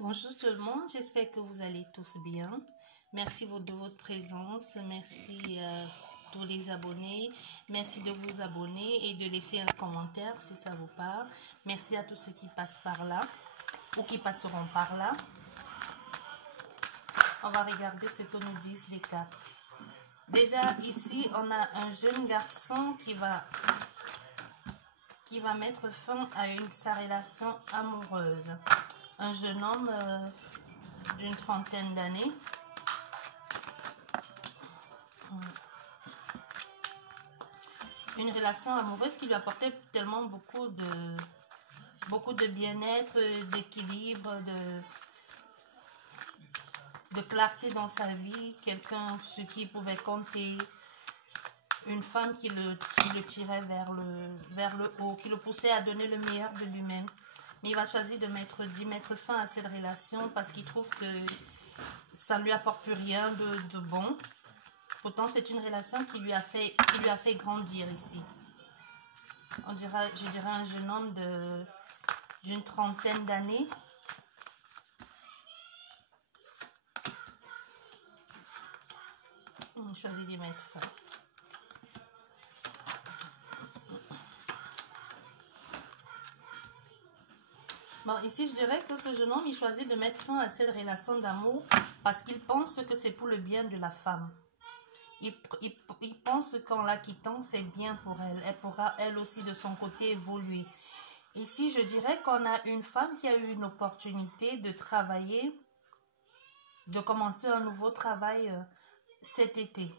Bonjour tout le monde, j'espère que vous allez tous bien. Merci de votre présence, merci à tous les abonnés, merci de vous abonner et de laisser un commentaire si ça vous parle. Merci à tous ceux qui passent par là ou qui passeront par là. On va regarder ce que nous disent les cartes. Déjà ici, on a un jeune garçon qui va mettre fin à sa relation amoureuse. Un jeune homme d'une trentaine d'années. Une relation amoureuse qui lui apportait tellement beaucoup de bien-être, d'équilibre, de clarté dans sa vie. Quelqu'un sur qui il pouvait compter. Une femme qui le tirait vers le haut, qui le poussait à donner le meilleur de lui-même. Mais il va choisir d'y mettre fin à cette relation parce qu'il trouve que ça ne lui apporte plus rien de bon. Pourtant, c'est une relation qui lui a fait grandir ici. Je dirais un jeune homme d'une trentaine d'années. Je choisis d'y mettre fin. Bon, ici, je dirais que ce jeune homme, il choisit de mettre fin à cette relation d'amour parce qu'il pense que c'est pour le bien de la femme. Il pense qu'en la quittant, c'est bien pour elle. Elle pourra, elle aussi, de son côté, évoluer. Ici, je dirais qu'on a une femme qui a eu une opportunité de travailler, de commencer un nouveau travail cet été,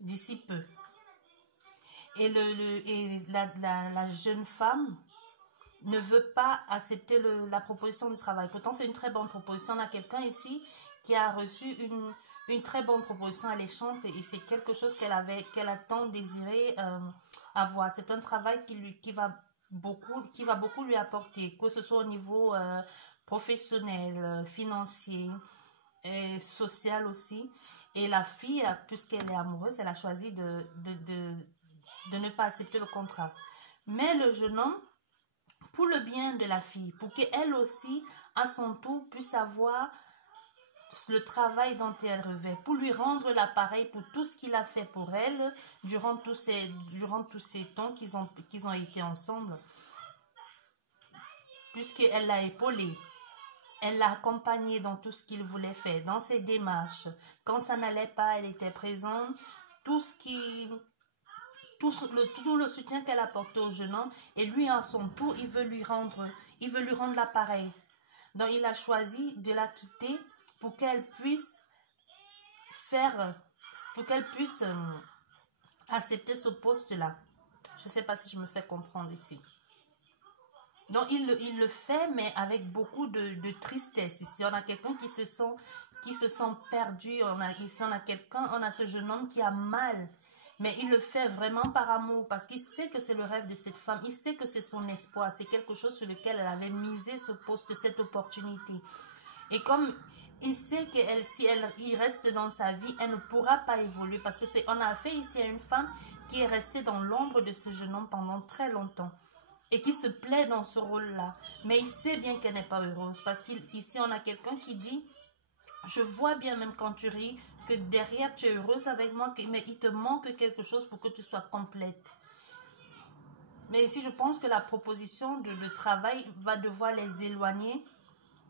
d'ici peu. Et, la jeune femme ne veut pas accepter la proposition du travail. Pourtant, c'est une très bonne proposition. On a quelqu'un ici qui a reçu une très bonne proposition alléchante et c'est quelque chose qu'elle a tant désiré avoir. C'est un travail qui va beaucoup lui apporter, que ce soit au niveau professionnel, financier, et social aussi. Et la fille, puisqu'elle est amoureuse, elle a choisi de ne pas accepter le contrat. Mais le jeune homme, pour le bien de la fille, pour qu'elle aussi, à son tour, puisse avoir le travail dont elle rêvait, pour lui rendre l'appareil pour tout ce qu'il a fait pour elle durant tous ces temps qu'ils ont été ensemble, puisqu'elle l'a épaulé. Elle l'a accompagné dans tout ce qu'il voulait faire, dans ses démarches. Quand ça n'allait pas, elle était présente. Tout le soutien qu'elle apportait au jeune homme, et lui, à son tour, il veut lui rendre l'appareil. Donc, il a choisi de la quitter pour qu'elle puisse accepter ce poste-là. Je ne sais pas si je me fais comprendre ici. Donc, il le fait, mais avec beaucoup de tristesse. Ici, on a quelqu'un qui se sent perdu. On a ce jeune homme qui a mal. Mais il le fait vraiment par amour, parce qu'il sait que c'est le rêve de cette femme. Il sait que c'est son espoir. C'est quelque chose sur lequel elle avait misé ce poste, cette opportunité. Et comme il sait que si il reste dans sa vie, elle ne pourra pas évoluer. Parce que on a affaire ici à une femme qui est restée dans l'ombre de ce jeune homme pendant très longtemps. Et qui se plaît dans ce rôle-là. Mais il sait bien qu'elle n'est pas heureuse. Parce qu'ici, on a quelqu'un qui dit: je vois bien, même quand tu ris, que derrière tu es heureuse avec moi, mais il te manque quelque chose pour que tu sois complète. Mais ici, je pense que la proposition de travail va devoir les éloigner.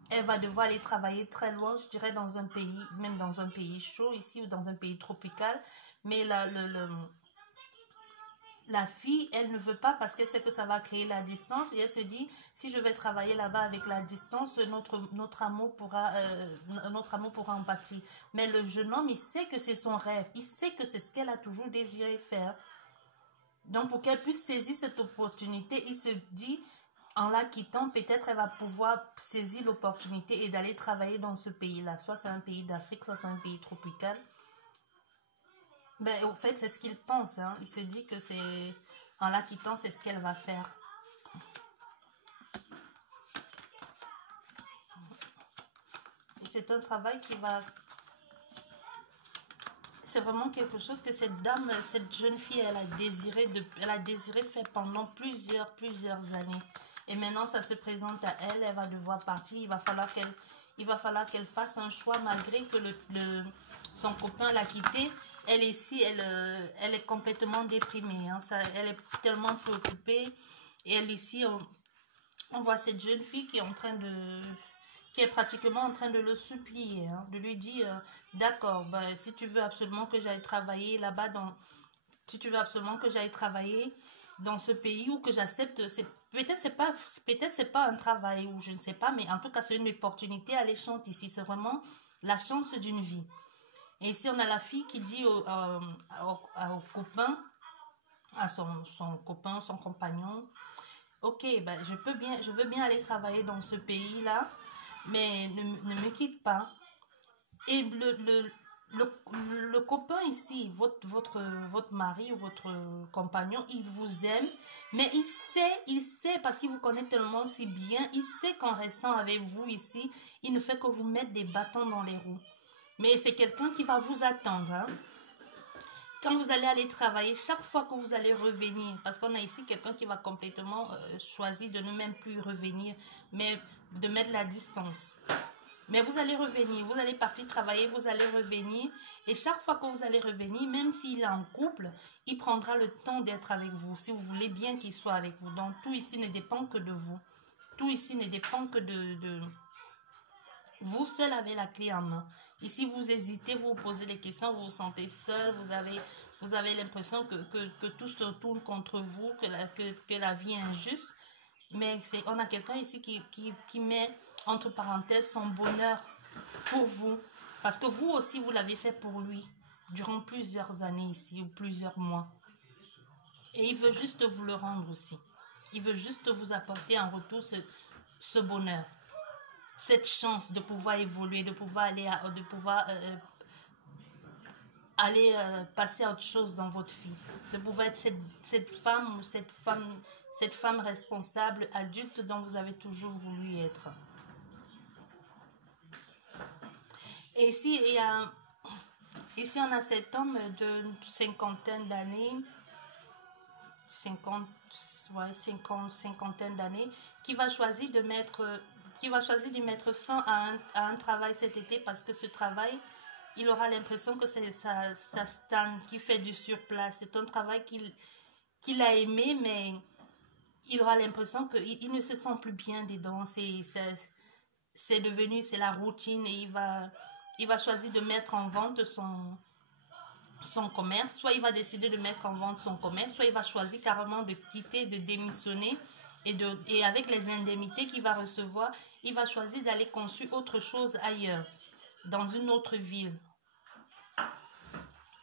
Elle va devoir aller travailler très loin, je dirais dans un pays, même dans un pays chaud ici, ou dans un pays tropical. Mais la fille, elle ne veut pas parce qu'elle sait que ça va créer la distance. Et elle se dit, si je vais travailler là-bas avec la distance, notre amour pourra en pâtir. Mais le jeune homme, il sait que c'est son rêve. Il sait que c'est ce qu'elle a toujours désiré faire. Donc, pour qu'elle puisse saisir cette opportunité, il se dit, en la quittant, peut-être elle va pouvoir saisir l'opportunité et d'aller travailler dans ce pays-là. Soit c'est un pays d'Afrique, soit c'est un pays tropical. Ben, au fait, c'est ce qu'il pense. Hein. Il se dit que c'est en la quittant, c'est ce qu'elle va faire. Et c'est un travail qui va... C'est vraiment quelque chose que cette dame, cette jeune fille, elle a désiré faire pendant plusieurs années. Et maintenant, ça se présente à elle. Elle va devoir partir. Il va falloir qu'elle fasse un choix malgré que son copain l'a quittée. Elle ici, elle est complètement déprimée. Hein. Elle est tellement préoccupée. Et elle ici, on voit cette jeune fille qui est pratiquement en train de le supplier, hein, de lui dire, d'accord, ben, si tu veux absolument que j'aille travailler là-bas, si tu veux absolument que j'aille travailler dans ce pays ou que j'accepte, peut-être c'est pas un travail ou je ne sais pas, mais en tout cas c'est une opportunité alléchante ici, c'est vraiment la chance d'une vie. Et ici on a la fille qui dit au copain, à son copain, son compagnon, ok, ben, je veux bien aller travailler dans ce pays-là, mais ne me quitte pas. Et le copain ici, votre mari ou votre compagnon, il vous aime, mais il sait parce qu'il vous connaît tellement si bien, il sait qu'en restant avec vous ici, il ne fait que vous mettre des bâtons dans les roues. Mais c'est quelqu'un qui va vous attendre, hein. Quand vous allez aller travailler, chaque fois que vous allez revenir, parce qu'on a ici quelqu'un qui va complètement choisir de ne même plus revenir, mais de mettre la distance. Mais vous allez revenir, vous allez partir travailler, vous allez revenir. Et chaque fois que vous allez revenir, même s'il est en couple, il prendra le temps d'être avec vous, si vous voulez bien qu'il soit avec vous. Donc tout ici ne dépend que de vous. Tout ici ne dépend que de vous seul avez la clé en main. Ici, vous hésitez, vous vous posez des questions, vous vous sentez seul, vous avez l'impression que tout se tourne contre vous, que la vie est injuste. Mais on a quelqu'un ici qui met entre parenthèses son bonheur pour vous. Parce que vous aussi, vous l'avez fait pour lui durant plusieurs années ici ou plusieurs mois. Et il veut juste vous le rendre aussi. Il veut juste vous apporter en retour ce bonheur. Cette chance de pouvoir évoluer, de pouvoir aller passer à autre chose dans votre vie, de pouvoir être cette femme responsable, adulte dont vous avez toujours voulu être. Et ici on a cet homme de cinquantaine d'années, cinquantaine d'années, qui va choisir de mettre fin à un travail cet été parce que ce travail, il aura l'impression que c'est sa stagne qui fait du surplace. C'est un travail qu'il a aimé, mais il aura l'impression qu'il ne se sent plus bien dedans. C'est la routine et il va choisir de mettre en vente son commerce. Soit il va décider de mettre en vente son commerce, soit il va choisir carrément de quitter, de démissionner. Et avec les indemnités qu'il va recevoir, il va choisir d'aller construire autre chose ailleurs, dans une autre ville.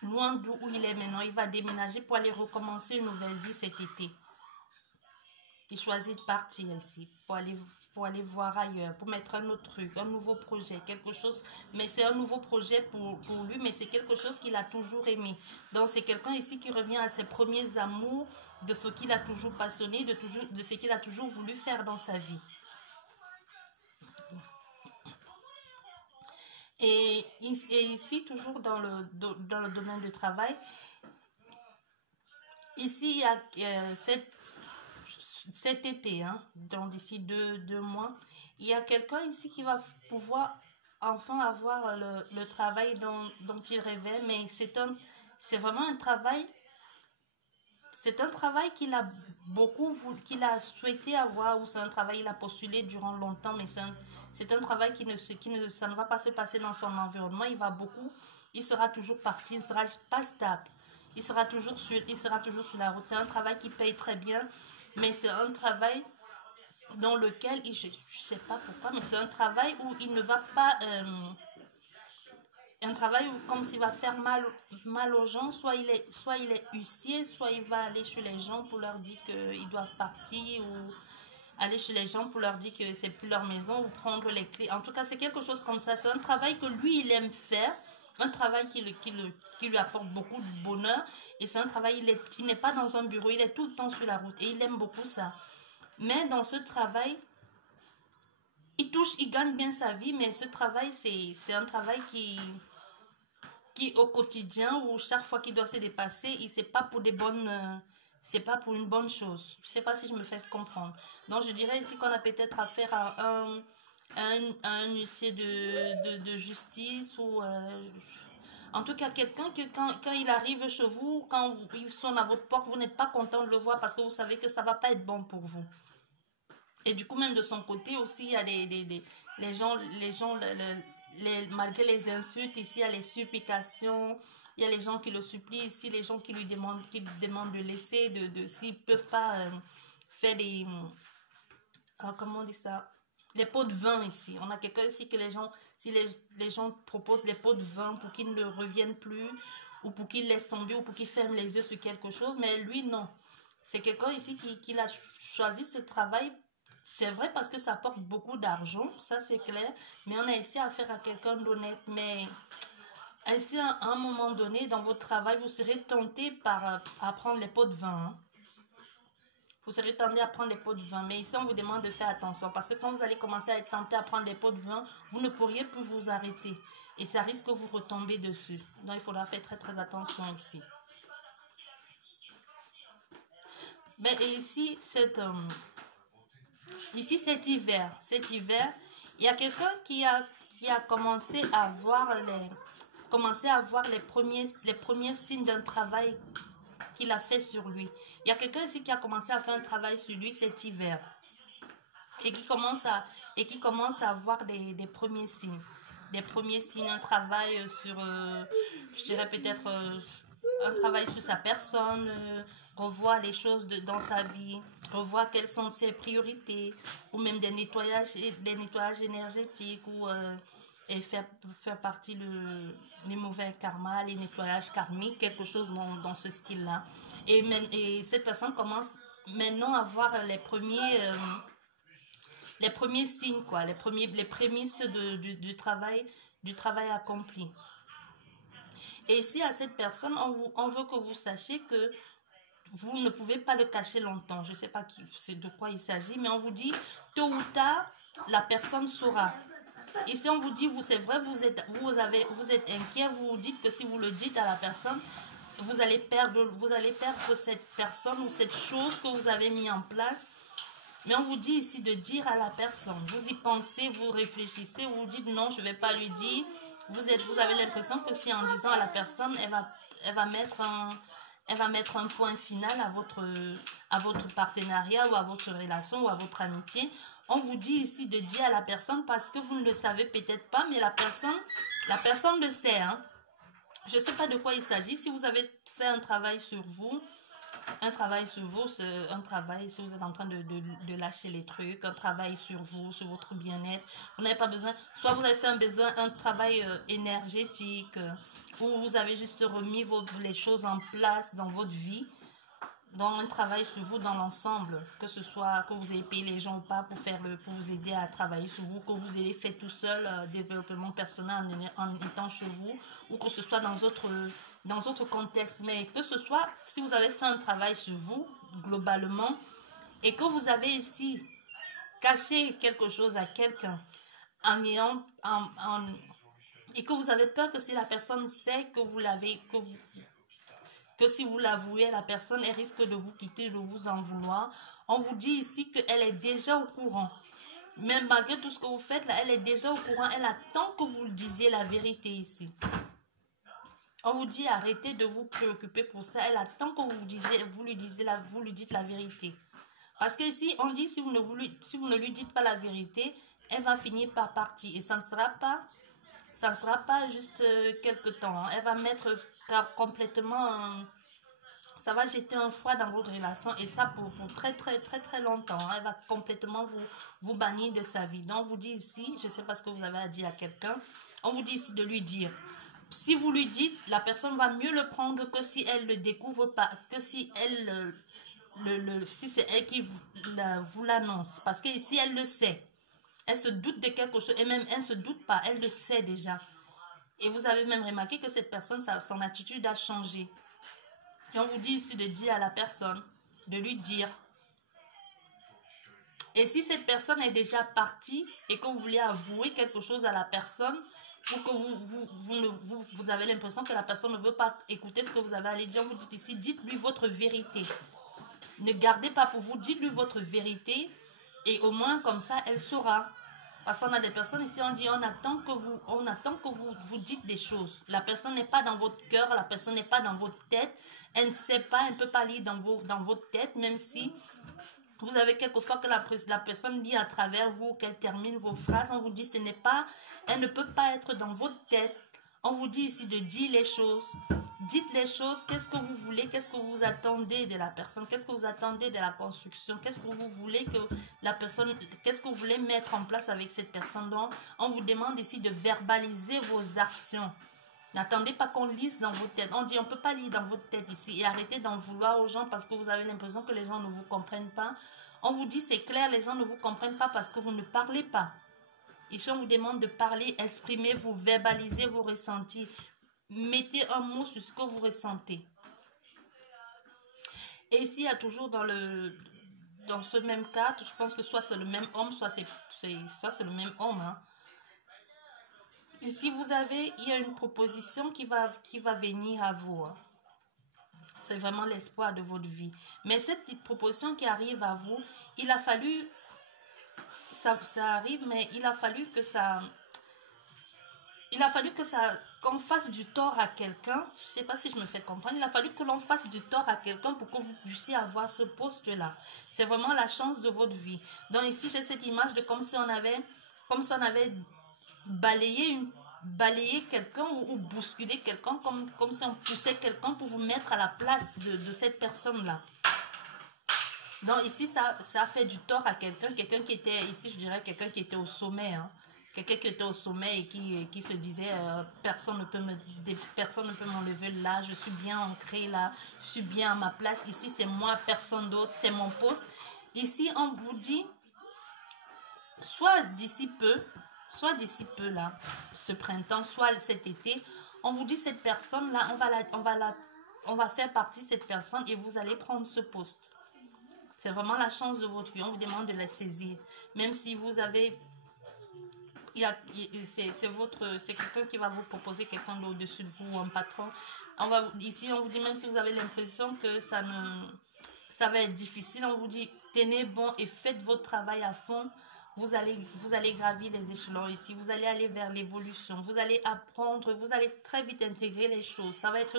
Loin d'où il est maintenant, il va déménager pour aller recommencer une nouvelle vie cet été. Il choisit de partir ici pour aller voir ailleurs, pour mettre un autre truc, un nouveau projet, quelque chose. Mais c'est un nouveau projet pour lui, mais c'est quelque chose qu'il a toujours aimé. Donc c'est quelqu'un ici qui revient à ses premiers amours, de ce qu'il a toujours passionné, de ce qu'il a toujours voulu faire dans sa vie. Et ici, toujours dans le domaine du travail, ici, il y a cet été, hein, donc d'ici deux mois, il y a quelqu'un ici qui va pouvoir enfin avoir le travail dont il rêvait, mais c'est vraiment un travail. C'est un travail qu'il a souhaité avoir, ou c'est un travail qu'il a postulé durant longtemps, mais c'est un travail ça ne va pas se passer dans son environnement. Il sera toujours parti, il ne sera pas stable. Il sera toujours sur la route. C'est un travail qui paye très bien, mais c'est un travail dans lequel, je ne sais pas pourquoi, mais c'est un travail où il ne va pas... un travail où, comme s'il va faire mal aux gens, soit il est huissier, soit il va aller chez les gens pour leur dire qu'ils doivent partir, ou aller chez les gens pour leur dire que c'est plus leur maison, ou prendre les clés. En tout cas, c'est quelque chose comme ça. C'est un travail que lui, il aime faire, un travail qui lui apporte beaucoup de bonheur, et c'est un travail, il n'est pas dans un bureau, il est tout le temps sur la route, et il aime beaucoup ça. Mais dans ce travail, il gagne bien sa vie, mais ce travail, c'est un travail qui au quotidien, ou chaque fois qu'il doit se dépasser, c'est pas pour des bonnes c'est pas pour une bonne chose. Je sais pas si je me fais comprendre. Donc, je dirais ici qu'on a peut-être affaire à un huissier de justice ou... en tout cas, quelqu'un que quand il arrive chez vous, quand il sonne à votre porte, vous n'êtes pas content de le voir parce que vous savez que ça va pas être bon pour vous. Et du coup, même de son côté aussi, il y a les gens malgré les insultes, ici, il y a les supplications, il y a les gens qui le supplient, ici, les gens qui lui demandent de laisser, s'ils ne peuvent pas faire des... comment on dit ça? Les pots de vin ici. On a quelqu'un ici que les gens, si les gens proposent les pots de vin pour qu'ils ne reviennent plus, ou pour qu'ils laissent tomber, ou pour qu'ils ferment les yeux sur quelque chose, mais lui, non. C'est quelqu'un ici qui a choisi ce travail. C'est vrai parce que ça apporte beaucoup d'argent, ça c'est clair, mais on a ici affaire à quelqu'un d'honnête. Mais ainsi, à un moment donné, dans votre travail, vous serez tenté par à prendre les pots de vin. Hein. Vous serez tenté à prendre les pots de vin. Mais ici, on vous demande de faire attention. Parce que quand vous allez commencer à être tenté à prendre les pots de vin, vous ne pourriez plus vous arrêter. Et ça risque que vous retomber dessus. Donc, il faudra faire très, très attention ici. Mais ici, cet hiver, il y a quelqu'un qui a commencé à voir les premiers signes d'un travail qu'il a fait sur lui. Il y a quelqu'un ici qui a commencé à faire un travail sur lui cet hiver et qui commence à voir des premiers signes. Des premiers signes, un travail sur, je dirais peut-être un travail sur sa personne, revoir les choses dans sa vie, revoir quelles sont ses priorités, ou même des nettoyages énergétiques, ou et faire partie les mauvais karmas, les nettoyages karmiques, quelque chose dans ce style-là. Et cette personne commence maintenant à voir les premiers signes, quoi, les prémices du travail accompli. Et ici, à cette personne, on veut que vous sachiez que vous ne pouvez pas le cacher longtemps. Je ne sais pas de quoi il s'agit, mais on vous dit, tôt ou tard, la personne saura. Ici, on vous dit, c'est vrai, vous êtes inquiet, vous vous dites que si vous le dites à la personne, vous allez perdre cette personne ou cette chose que vous avez mis en place. Mais on vous dit ici de dire à la personne. Vous y pensez, vous réfléchissez, vous dites non, je ne vais pas lui dire. Vous avez l'impression que si en disant à la personne, elle va mettre un point final à votre partenariat ou à votre relation ou à votre amitié. On vous dit ici de dire à la personne parce que vous ne le savez peut-être pas, mais la personne le sait. Hein. Je ne sais pas de quoi il s'agit. Si vous avez fait un travail sur vous, si vous êtes en train de lâcher les trucs, un travail sur vous, sur votre bien-être, vous n'avez pas besoin, soit vous avez fait un travail énergétique, ou vous avez juste remis les choses en place dans votre vie, dans un travail sur vous dans l'ensemble, que ce soit que vous ayez payé les gens ou pas pour vous aider à travailler sur vous, que vous ayez fait tout seul, développement personnel en étant chez vous, ou que ce soit dans d'autres contextes, mais que ce soit si vous avez fait un travail sur vous globalement et que vous avez ici caché quelque chose à quelqu'un et que vous avez peur que si la personne sait que si vous l'avouez à la personne, elle risque de vous quitter, de vous en vouloir. On vous dit ici qu'elle est déjà au courant. Même malgré tout ce que vous faites, là, elle est déjà au courant. Elle attend que vous disiez la vérité ici. On vous dit arrêtez de vous préoccuper pour ça. Elle attend que vous lui dites la vérité. Parce que ici, on dit si vous ne lui dites pas la vérité, elle va finir par partir. Et ça ne sera pas juste quelque temps. Hein. Elle va mettre complètement... ça va jeter un froid dans votre relation et ça pour très très très très longtemps. Hein. Elle va complètement vous bannir de sa vie. Donc on vous dit ici, je ne sais pas ce que vous avez à dire à quelqu'un, on vous dit ici de lui dire. Si vous lui dites, la personne va mieux le prendre que si elle ne le découvre pas, que si elle si c'est elle qui vous l'annonce. Parce que ici, elle le sait. Elle se doute de quelque chose et même elle ne se doute pas, elle le sait déjà. Et vous avez même remarqué que cette personne, son attitude a changé. Et on vous dit ici de dire à la personne, de lui dire. Et si cette personne est déjà partie et que vous voulez avouer quelque chose à la personne, ou que vous avez l'impression que la personne ne veut pas écouter ce que vous avez à lui dire, on vous dit ici, dites-lui votre vérité. Ne gardez pas pour vous, dites-lui votre vérité et au moins comme ça, elle saura. Parce qu'on a des personnes ici, on dit, on attend que vous dites des choses. La personne n'est pas dans votre cœur, la personne n'est pas dans votre tête. Elle ne sait pas, elle ne peut pas lire dans votre tête, même si vous avez quelquefois que la personne lit à travers vous, qu'elle termine vos phrases. On vous dit, ce n'est pas, elle ne peut pas être dans votre tête. On vous dit ici de dire les choses. Dites les choses, qu'est-ce que vous voulez, qu'est-ce que vous attendez de la personne, qu'est-ce que vous attendez de la construction, qu'est-ce que vous voulez que la personne, qu'est-ce que vous voulez mettre en place avec cette personne. Donc, on vous demande ici de verbaliser vos actions. N'attendez pas qu'on lise dans votre tête. On dit on ne peut pas lire dans votre tête ici. Et arrêtez d'en vouloir aux gens parce que vous avez l'impression que les gens ne vous comprennent pas. On vous dit c'est clair, les gens ne vous comprennent pas parce que vous ne parlez pas. Ici, on vous demande de parler, exprimez-vous, verbalisez vos ressentis. Mettez un mot sur ce que vous ressentez. Et ici, il y a toujours dans ce même cadre, je pense que soit c'est le même homme, soit c'est le même homme. Hein. Ici, il y a une proposition qui va venir à vous. Hein. C'est vraiment l'espoir de votre vie. Mais cette petite proposition qui arrive à vous, il a fallu, ça arrive, mais il a fallu que qu'on fasse du tort à quelqu'un. Je ne sais pas si je me fais comprendre. Il a fallu que l'on fasse du tort à quelqu'un pour que vous puissiez avoir ce poste-là. C'est vraiment la chance de votre vie. Donc ici, j'ai cette image de comme si on avait balayer quelqu'un ou bousculer quelqu'un comme si on poussait quelqu'un pour vous mettre à la place de cette personne-là. Donc ici, ça a fait du tort à quelqu'un qui était, ici je dirais quelqu'un qui était au sommet. Hein. Quelqu'un qui était au sommet et qui se disait personne ne peut m'enlever là, je suis bien ancré là, je suis bien à ma place. Ici, c'est moi, personne d'autre, c'est mon poste. Ici, on vous dit, soit d'ici peu là, ce printemps, soit cet été, on vous dit cette personne là, on va faire partie de cette personne et vous allez prendre ce poste. C'est vraiment la chance de votre vie. On vous demande de la saisir, même si vous avez, c'est quelqu'un qui va vous proposer quelqu'un au-dessus de vous, un patron. Ici, on vous dit même si vous avez l'impression que ça va être difficile, on vous dit tenez bon et faites votre travail à fond. Vous allez gravir les échelons ici, vous allez aller vers l'évolution, vous allez apprendre, vous allez très vite intégrer les choses. Ça va être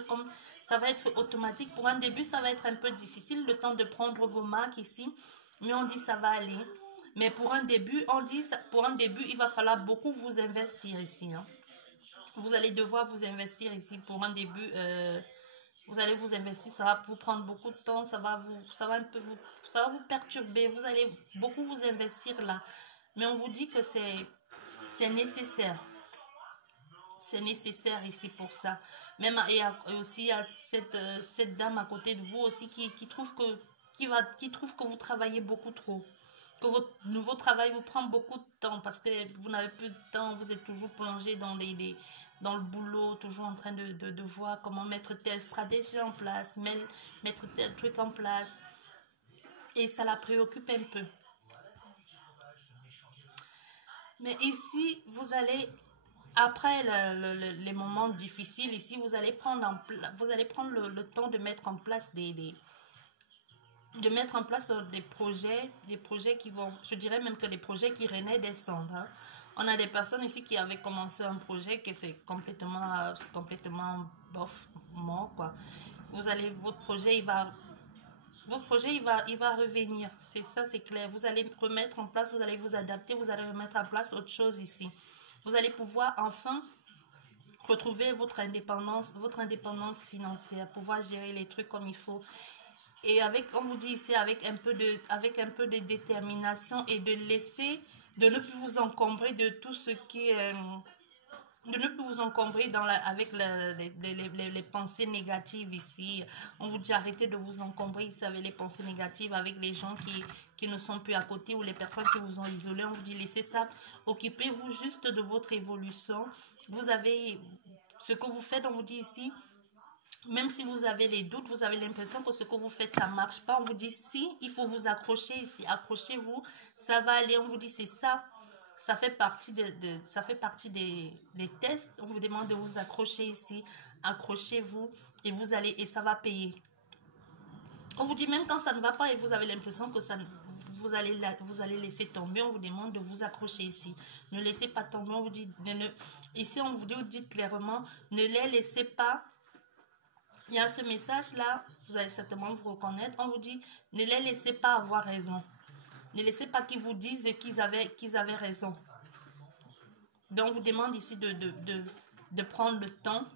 automatique. Pour un début, ça va être un peu difficile, le temps de prendre vos marques ici, mais on dit ça va aller. Mais pour un début, il va falloir beaucoup vous investir ici. Hein. Vous allez devoir vous investir ici pour un début. Vous allez vous investir, ça va vous prendre beaucoup de temps, ça va vous perturber. Vous allez beaucoup vous investir là. Mais on vous dit que c'est nécessaire. C'est nécessaire ici pour ça. Même aussi, il y a cette dame à côté de vous aussi qui trouve que vous travaillez beaucoup trop. Que votre nouveau travail vous prend beaucoup de temps parce que vous n'avez plus de temps, vous êtes toujours plongé dans le boulot, toujours en train de voir comment mettre telle stratégie en place, mettre tel truc en place. Et ça la préoccupe un peu. Mais ici, vous allez, après les moments difficiles, ici, vous allez prendre le temps de mettre en place des projets qui vont, je dirais même que des projets qui renaissent des cendres. Hein. On a des personnes ici qui avaient commencé un projet que c'est complètement bof, mort, quoi. Votre projet, il va revenir. C'est ça, c'est clair. Vous allez remettre en place, vous allez vous adapter, vous allez remettre en place autre chose ici. Vous allez pouvoir enfin retrouver votre indépendance financière, pouvoir gérer les trucs comme il faut. Et on vous dit ici, avec un peu de détermination et de ne plus vous encombrer de tout ce qui est, de ne plus vous encombrer avec les pensées négatives ici. On vous dit arrêtez de vous encombrer ici avec les pensées négatives, avec les gens qui ne sont plus à côté ou les personnes qui vous ont isolé. On vous dit laissez ça, occupez-vous juste de votre évolution. Vous avez ce que vous faites, on vous dit ici, même si vous avez les doutes, vous avez l'impression que ce que vous faites, ça ne marche pas. On vous dit si, il faut vous accrocher ici. Accrochez-vous, ça va aller. On vous dit c'est ça. Ça fait partie des tests. On vous demande de vous accrocher ici. Accrochez-vous et ça va payer. On vous dit même quand ça ne va pas et vous avez l'impression que vous allez laisser tomber, on vous demande de vous accrocher ici. Ne laissez pas tomber, on vous dit, ici on vous dit clairement, ne les laissez pas. Il y a ce message-là, vous allez certainement vous reconnaître, on vous dit, ne les laissez pas avoir raison. Ne laissez pas qu'ils vous disent qu'ils avaient raison. Donc, on vous demande ici de prendre le temps.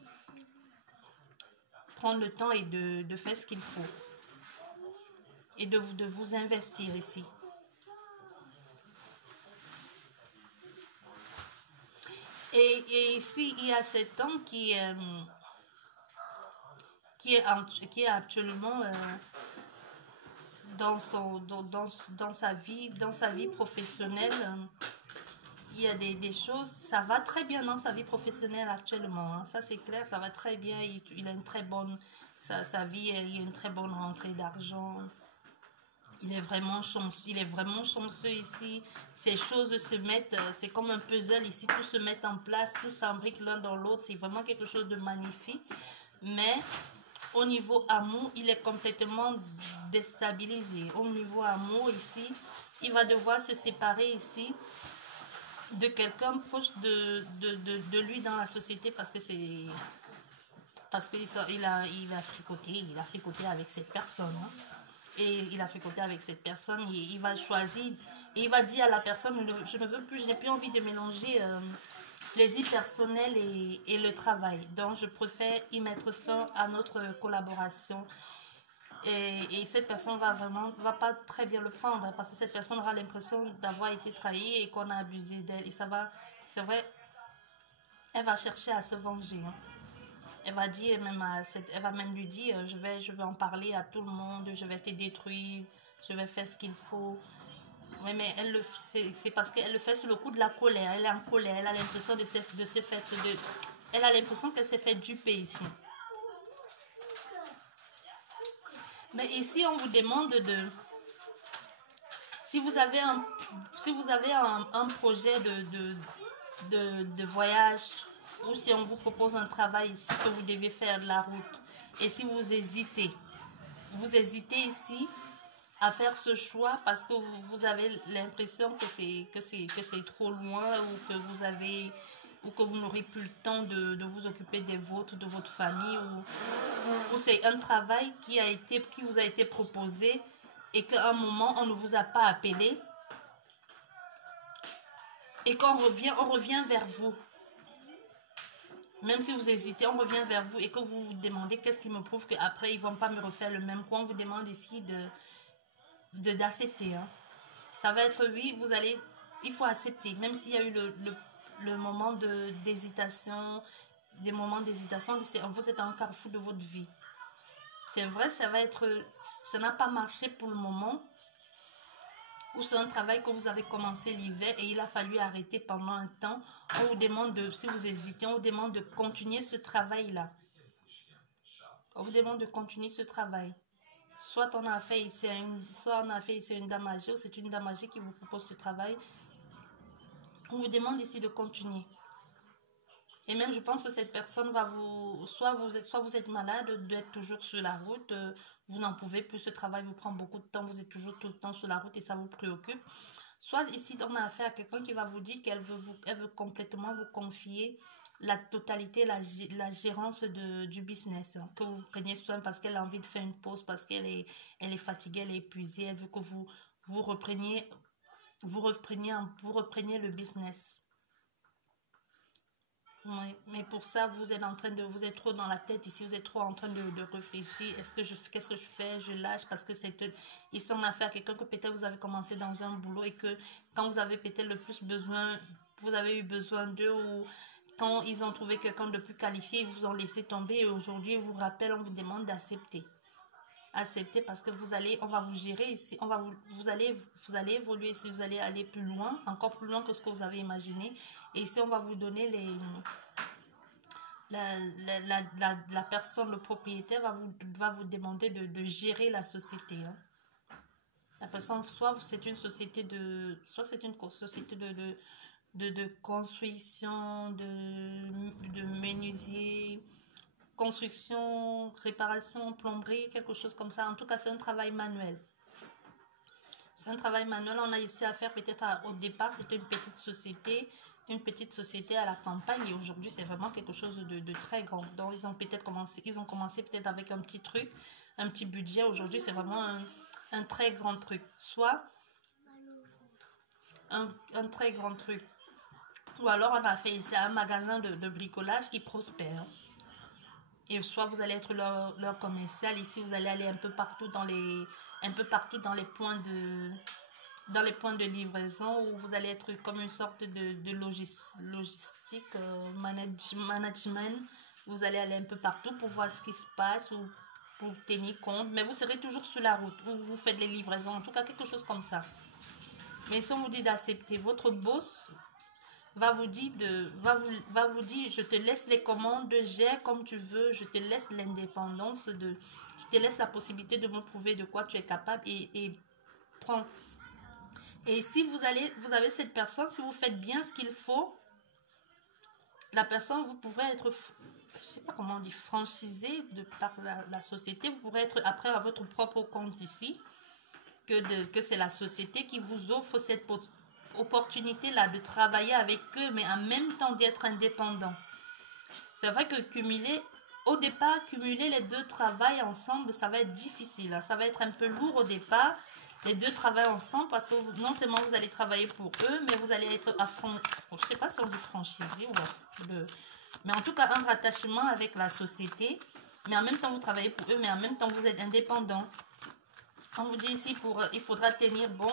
Prendre le temps et de faire ce qu'il faut. Et de vous investir ici. Et ici, il y a cet homme qui est actuellement dans sa vie professionnelle. Il y a des choses, ça va très bien dans sa vie professionnelle actuellement. Hein. Ça, c'est clair, ça va très bien. Il a une très bonne, sa vie, il y a une très bonne rentrée d'argent. Il est vraiment chanceux ici. Ces choses se mettent, c'est comme un puzzle ici, tout se met en place, tout s'imbrique l'un dans l'autre. C'est vraiment quelque chose de magnifique. Mais au niveau amour, il est complètement déstabilisé. Au niveau amour ici, il va devoir se séparer ici de quelqu'un proche de lui dans la société parce qu'il a fricoté avec cette personne. Hein. Et il a fricoté avec cette personne et il va choisir, et il va dire à la personne, je ne veux plus, je n'ai plus envie de mélanger les vies personnelles et le travail. Donc, je préfère y mettre fin à notre collaboration. Et cette personne va pas très bien le prendre parce que cette personne aura l'impression d'avoir été trahie et qu'on a abusé d'elle. Et c'est vrai, elle va chercher à se venger. Hein. Elle va même lui dire, je vais en parler à tout le monde, je vais te détruire, je vais faire ce qu'il faut. Oui, mais c'est parce qu'elle le fait sur le coup de la colère. Elle est en colère, elle a l'impression elle a l'impression qu'elle s'est fait duper ici. Mais ici, on vous demande si vous avez un projet de voyage, ou si on vous propose un travail ici que vous devez faire de la route, et si vous hésitez ici à faire ce choix parce que vous avez l'impression que c'est trop loin, ou que vous n'aurez plus le temps de vous occuper des vôtres, de votre famille, ou c'est un travail qui vous a été proposé et qu'à un moment on ne vous a pas appelé et on revient vers vous. Même si vous hésitez, on revient vers vous et que vous vous demandez qu'est-ce qui me prouve qu'après ils ne vont pas me refaire le même coup. On vous demande ici d'accepter. Hein. Ça va être oui, il faut accepter. Même s'il y a eu le moment d'hésitation, des moments d'hésitation, vous êtes à un carrefour de votre vie. C'est vrai, ça n'a pas marché pour le moment. Ou c'est un travail que vous avez commencé l'hiver et il a fallu arrêter pendant un temps. On vous demande si vous hésitez, on vous demande de continuer ce travail-là. On vous demande de continuer ce travail. Soit on a fait ici une dame âgée, ou c'est une dame âgée qui vous propose ce travail. On vous demande ici de continuer. Et même je pense que cette personne va soit vous êtes malade d'être toujours sur la route, vous n'en pouvez plus, ce travail vous prend beaucoup de temps, vous êtes toujours tout le temps sur la route et ça vous préoccupe. Soit ici on a affaire à quelqu'un qui va vous dire qu'elle veut complètement vous confier la totalité, la gérance du business, hein, que vous preniez soin parce qu'elle a envie de faire une pause, parce qu'elle est fatiguée, elle est épuisée, elle veut que vous repreniez le business. Oui, mais pour ça, vous êtes trop dans la tête ici, vous êtes trop en train de réfléchir. Qu'est-ce que je fais? Je lâche parce que ils sont en affaire à quelqu'un que peut-être vous avez commencé dans un boulot et que quand vous avez peut-être le plus besoin, vous avez eu besoin d'eux, ou quand ils ont trouvé quelqu'un de plus qualifié, ils vous ont laissé tomber et aujourd'hui, ils vous rappellent, on vous demande d'accepter. Accepter parce que on va vous gérer ici, vous allez évoluer ici, vous allez aller plus loin, encore plus loin que ce que vous avez imaginé. Et ici, on va vous donner la personne, le propriétaire va vous demander de gérer la société. Hein. La personne, soit c'est une société de construction, de menuisier, construction, réparation, plomberie, quelque chose comme ça. En tout cas, c'est un travail manuel. C'est un travail manuel. On a ici à faire peut-être au départ, c'était une petite société à la campagne. Et aujourd'hui, c'est vraiment quelque chose de très grand. Donc, ils ont commencé peut-être avec un petit truc, un petit budget. Aujourd'hui, c'est vraiment un très grand truc. Soit un très grand truc. Ou alors, on a fait ici un magasin de bricolage qui prospère. Et soit vous allez être leur commercial. Ici, vous allez aller un peu partout dans les points de livraison, où vous allez être comme une sorte de logistique, management. Vous allez aller un peu partout pour voir ce qui se passe ou pour tenir compte. Mais vous serez toujours sur la route où vous faites les livraisons. En tout cas, quelque chose comme ça. Mais si on vous dit d'accepter, votre boss va vous dire, je te laisse les commandes, gère comme tu veux, je te laisse l'indépendance, je te laisse la possibilité de me prouver de quoi tu es capable et prends. Et si vous avez cette personne, si vous faites bien ce qu'il faut, la personne, vous pourrez être, je sais pas comment on dit, franchisé par la société. Vous pourrez être après à votre propre compte ici, que c'est la société qui vous offre cette opportunité-là de travailler avec eux, mais en même temps d'être indépendant. C'est vrai que au départ, cumuler les deux travails ensemble, ça va être difficile. Hein. Ça va être un peu lourd au départ, les deux travaillent ensemble, parce que non seulement vous allez travailler pour eux, mais vous allez être je sais pas si on dit franchisé ou mais en tout cas un rattachement avec la société, mais en même temps vous travaillez pour eux, mais en même temps vous êtes indépendant. On vous dit ici, il faudra tenir bon.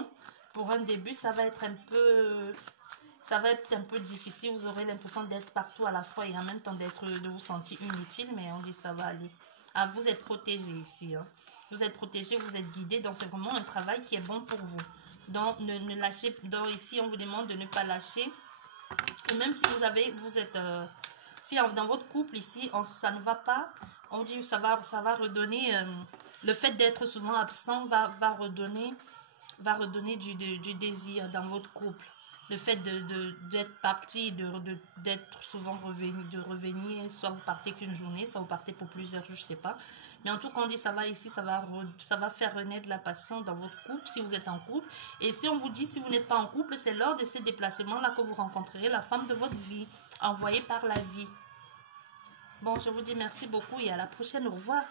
Pour un début, ça va être un peu difficile. Vous aurez l'impression d'être partout à la fois et en même temps de vous sentir inutile, mais on dit ça va aller. Ah, vous êtes protégé ici. Hein. Vous êtes protégé, vous êtes guidé. Donc, c'est vraiment un travail qui est bon pour vous. Donc, ne lâchez. Donc, ici, on vous demande de ne pas lâcher. Et même si si dans votre couple ici, ça ne va pas, on dit ça va redonner. Le fait d'être souvent absent va redonner du désir dans votre couple. Le fait d'être parti, d'être souvent revenir, soit vous partez qu'une journée, soit vous partez pour plusieurs jours, je ne sais pas. Mais en tout cas, on dit ça va ici, ça va faire renaître la passion dans votre couple, si vous êtes en couple. Et si on vous dit, si vous n'êtes pas en couple, c'est lors de ces déplacements-là que vous rencontrerez la femme de votre vie, envoyée par la vie. Bon, je vous dis merci beaucoup et à la prochaine. Au revoir.